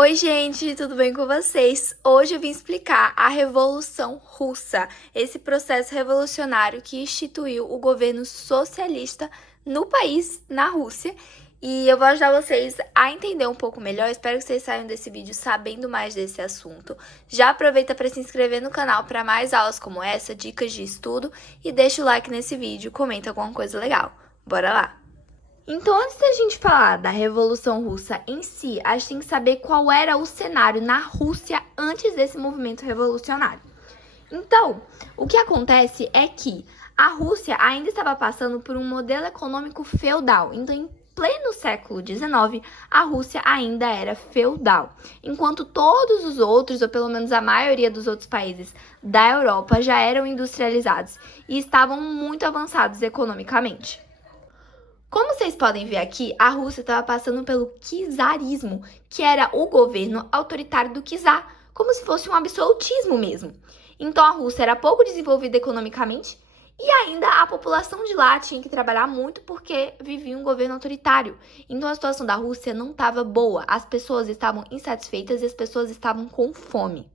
Oi, gente, tudo bem com vocês? Hoje eu vim explicar a Revolução Russa, esse processo revolucionário que instituiu o governo socialista no país, na Rússia. E eu vou ajudar vocês a entender um pouco melhor. Espero que vocês saiam desse vídeo sabendo mais desse assunto. Já aproveita para se inscrever no canal para mais aulas como essa, dicas de estudo, e deixa o like nesse vídeo, comenta alguma coisa legal. Bora lá! Então, antes da gente falar da Revolução Russa em si, a gente tem que saber qual era o cenário na Rússia antes desse movimento revolucionário. Então, o que acontece é que a Rússia ainda estava passando por um modelo econômico feudal. Então, em pleno século XIX, a Rússia ainda era feudal, enquanto todos os outros, ou pelo menos a maioria dos outros países da Europa, já eram industrializados e estavam muito avançados economicamente. Como vocês podem ver aqui, a Rússia estava passando pelo czarismo, que era o governo autoritário do czar, como se fosse um absolutismo mesmo. Então a Rússia era pouco desenvolvida economicamente e ainda a população de lá tinha que trabalhar muito porque vivia um governo autoritário. Então a situação da Rússia não estava boa, as pessoas estavam insatisfeitas e as pessoas estavam com fome.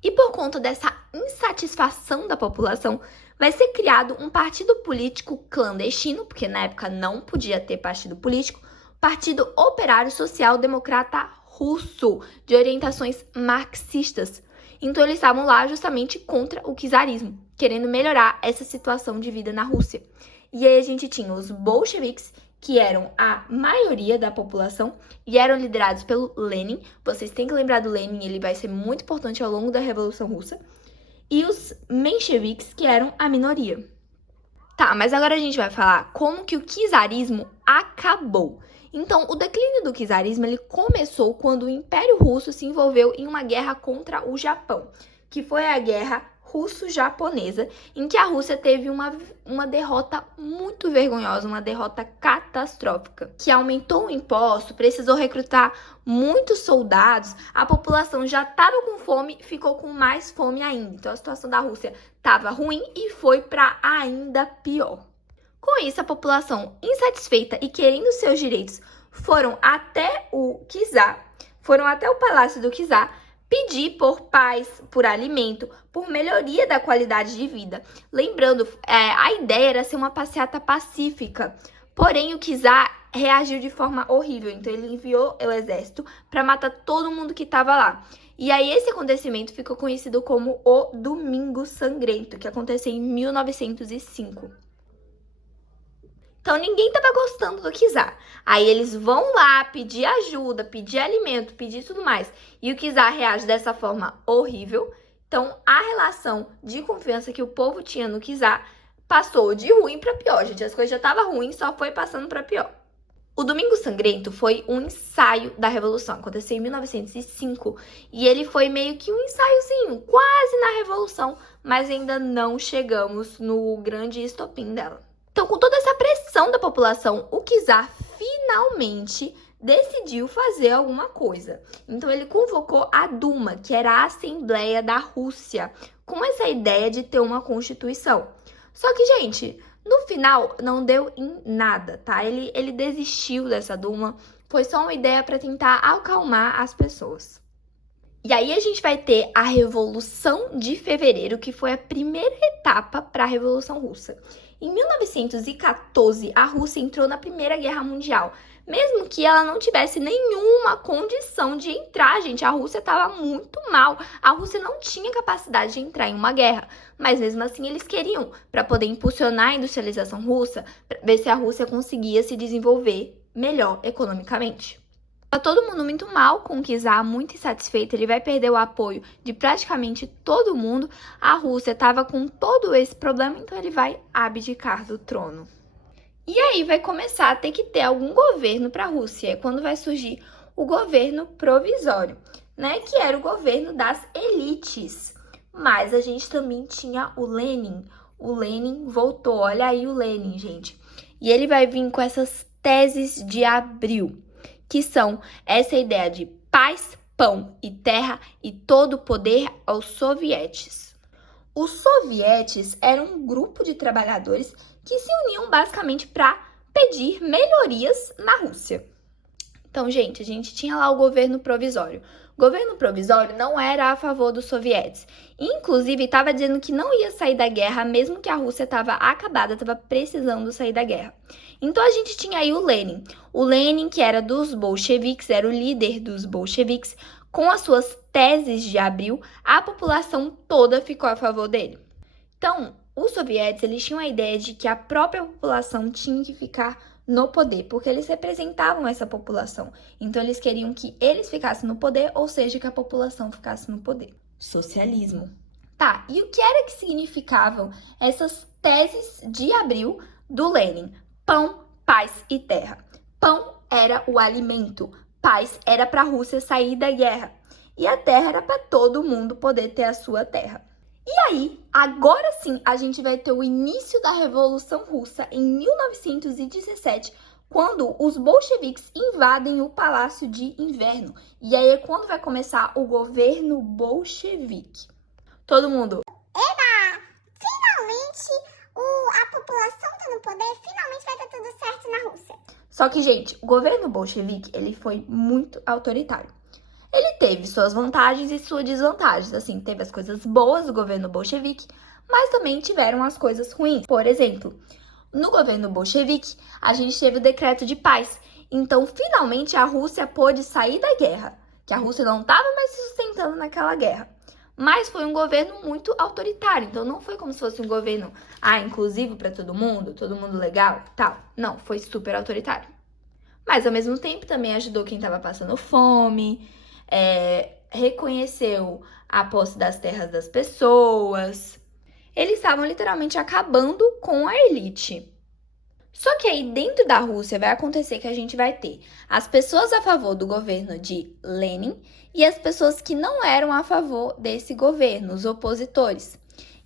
E por conta dessa insatisfação da população, vai ser criado um partido político clandestino, porque na época não podia ter partido político, Partido Operário Social Democrata Russo, de orientações marxistas. Então eles estavam lá justamente contra o czarismo, querendo melhorar essa situação de vida na Rússia. E aí a gente tinha os bolcheviques, que eram a maioria da população e eram liderados pelo Lenin. Vocês têm que lembrar do Lenin, ele vai ser muito importante ao longo da Revolução Russa. E os mencheviques, que eram a minoria. Tá, mas agora a gente vai falar como que o czarismo acabou. Então, o declínio do czarismo ele começou quando o Império Russo se envolveu em uma guerra contra o Japão, que foi a Guerra Russo-Japonesa, em que a Rússia teve uma derrota muito vergonhosa, uma derrota catastrófica, que aumentou o imposto, precisou recrutar muitos soldados, a população já estava com fome, ficou com mais fome ainda. Então a situação da Rússia estava ruim e foi para ainda pior. Com isso, a população insatisfeita e querendo seus direitos foram até o czar, foram até o palácio do czar, pedir por paz, por alimento, por melhoria da qualidade de vida. Lembrando, a ideia era ser uma passeata pacífica, porém o czar reagiu de forma horrível, então ele enviou o exército para matar todo mundo que estava lá. E aí esse acontecimento ficou conhecido como o Domingo Sangrento, que aconteceu em 1905. Então, ninguém estava gostando do czar. Aí eles vão lá pedir ajuda, pedir alimento, pedir tudo mais. E o czar reage dessa forma horrível. Então, a relação de confiança que o povo tinha no czar passou de ruim para pior. Gente, as coisas já estavam ruins, só foi passando para pior. O Domingo Sangrento foi um ensaio da Revolução. Aconteceu em 1905 e ele foi meio que um ensaiozinho, quase na Revolução, mas ainda não chegamos no grande estopim dela. Então, com toda essa pressão da população, o czar finalmente decidiu fazer alguma coisa. Então, ele convocou a Duma, que era a Assembleia da Rússia, com essa ideia de ter uma constituição. Só que, gente, no final não deu em nada, tá? Ele desistiu dessa Duma, foi só uma ideia para tentar acalmar as pessoas. E aí a gente vai ter a Revolução de Fevereiro, que foi a primeira etapa para a Revolução Russa. Em 1914, a Rússia entrou na Primeira Guerra Mundial, mesmo que ela não tivesse nenhuma condição de entrar, gente. A Rússia estava muito mal, a Rússia não tinha capacidade de entrar em uma guerra, mas mesmo assim eles queriam, para poder impulsionar a industrialização russa, para ver se a Rússia conseguia se desenvolver melhor economicamente. Tá todo mundo muito mal com o czar, muito insatisfeito, ele vai perder o apoio de praticamente todo mundo. A Rússia estava com todo esse problema, então ele vai abdicar do trono. E aí vai começar a ter que ter algum governo para a Rússia, é quando vai surgir o governo provisório, né, que era o governo das elites. Mas a gente também tinha o Lenin. O Lenin voltou, olha aí o Lenin, gente. E ele vai vir com essas teses de Abril, que são essa ideia de paz, pão e terra e todo o poder aos sovietes. Os sovietes eram um grupo de trabalhadores que se uniam basicamente para pedir melhorias na Rússia. Então, gente, a gente tinha lá o governo provisório. O governo provisório não era a favor dos sovietes. Inclusive, estava dizendo que não ia sair da guerra, mesmo que a Rússia estava acabada, estava precisando sair da guerra. Então, a gente tinha aí o Lenin. O Lenin, que era dos bolcheviques, era o líder dos bolcheviques. Com as suas teses de abril, a população toda ficou a favor dele. Então, os sovietes, eles tinham a ideia de que a própria população tinha que ficar no poder, porque eles representavam essa população. Então, eles queriam que eles ficassem no poder, ou seja, que a população ficasse no poder. Socialismo. Tá, e o que era que significavam essas teses de abril do Lenin? Pão, paz e terra. Pão era o alimento, paz era para a Rússia sair da guerra e a terra era para todo mundo poder ter a sua terra. E aí, agora sim, a gente vai ter o início da Revolução Russa em 1917, quando os bolcheviques invadem o Palácio de Inverno. E aí é quando vai começar o governo bolchevique. Todo mundo... Eba! Finalmente a população tá no poder, finalmente vai dar tudo certo na Rússia. Só que, gente, o governo bolchevique, ele foi muito autoritário. Ele teve suas vantagens e suas desvantagens, assim, teve as coisas boas do governo bolchevique, mas também tiveram as coisas ruins. Por exemplo, no governo bolchevique, a gente teve o decreto de paz. Então, finalmente, a Rússia pôde sair da guerra, que a Rússia não estava mais se sustentando naquela guerra. Mas foi um governo muito autoritário, então não foi como se fosse um governo, inclusivo para todo mundo legal e tal. Não, foi super autoritário. Mas, ao mesmo tempo, também ajudou quem estava passando fome, reconheceu a posse das terras das pessoas. Eles estavam literalmente acabando com a elite. Só que aí dentro da Rússia vai acontecer que a gente vai ter as pessoas a favor do governo de Lenin e as pessoas que não eram a favor desse governo, os opositores.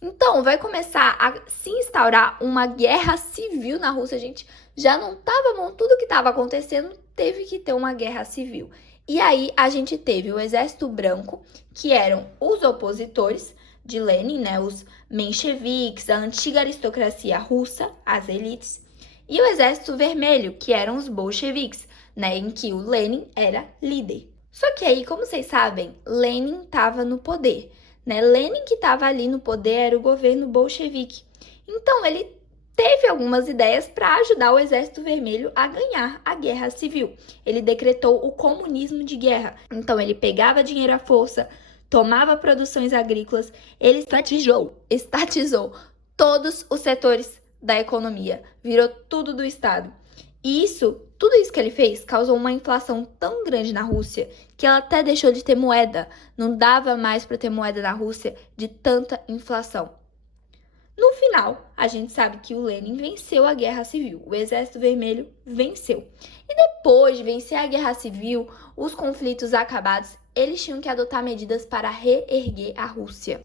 Então vai começar a se instaurar uma guerra civil na Rússia. A gente já não estava bom, tudo que estava acontecendo teve que ter uma guerra civil. E aí a gente teve o Exército Branco, que eram os opositores de Lenin, né, os mencheviques, a antiga aristocracia russa, as elites, e o Exército Vermelho, que eram os bolcheviques, né, em que o Lenin era líder. Só que aí, como vocês sabem, Lenin estava no poder, né? Lenin que estava ali no poder era o governo bolchevique. Então, ele teve algumas ideias para ajudar o Exército Vermelho a ganhar a guerra civil. Ele decretou o comunismo de guerra. Então, ele pegava dinheiro à força, tomava produções agrícolas, ele estatizou todos os setores da economia, virou tudo do Estado. E tudo isso que ele fez causou uma inflação tão grande na Rússia que ela até deixou de ter moeda. Não dava mais para ter moeda na Rússia de tanta inflação. No final, a gente sabe que o Lenin venceu a Guerra Civil, o Exército Vermelho venceu. E depois de vencer a Guerra Civil, os conflitos acabados, eles tinham que adotar medidas para reerguer a Rússia.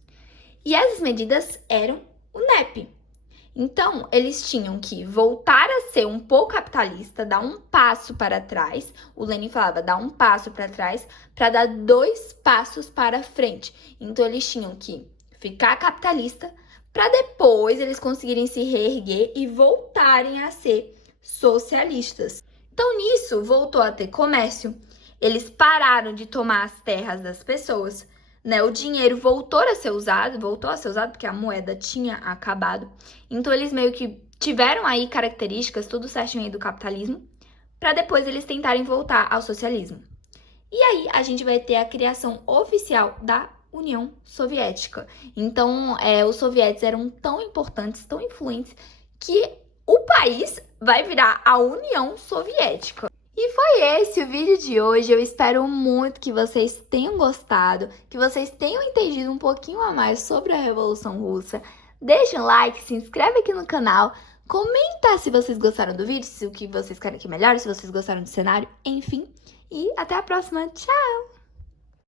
E essas medidas eram o NEP. Então, eles tinham que voltar a ser um pouco capitalista, dar um passo para trás. O Lenin falava, dar um passo para trás para dar 2 passos para frente. Então, eles tinham que ficar capitalista para depois eles conseguirem se reerguer e voltarem a ser socialistas. Então, nisso, voltou a ter comércio. Eles pararam de tomar as terras das pessoas, né? O dinheiro voltou a ser usado porque a moeda tinha acabado. Então, eles meio que tiveram aí características, tudo certinho aí do capitalismo, para depois eles tentarem voltar ao socialismo. E aí, a gente vai ter a criação oficial da União Soviética. Então, os sovietes eram tão importantes, tão influentes, que o país vai virar a União Soviética. E foi esse o vídeo de hoje. Eu espero muito que vocês tenham gostado, que vocês tenham entendido um pouquinho a mais sobre a Revolução Russa. Deixa um like, se inscreve aqui no canal, comenta se vocês gostaram do vídeo, se o que vocês querem que melhore, se vocês gostaram do cenário, enfim. E até a próxima. Tchau!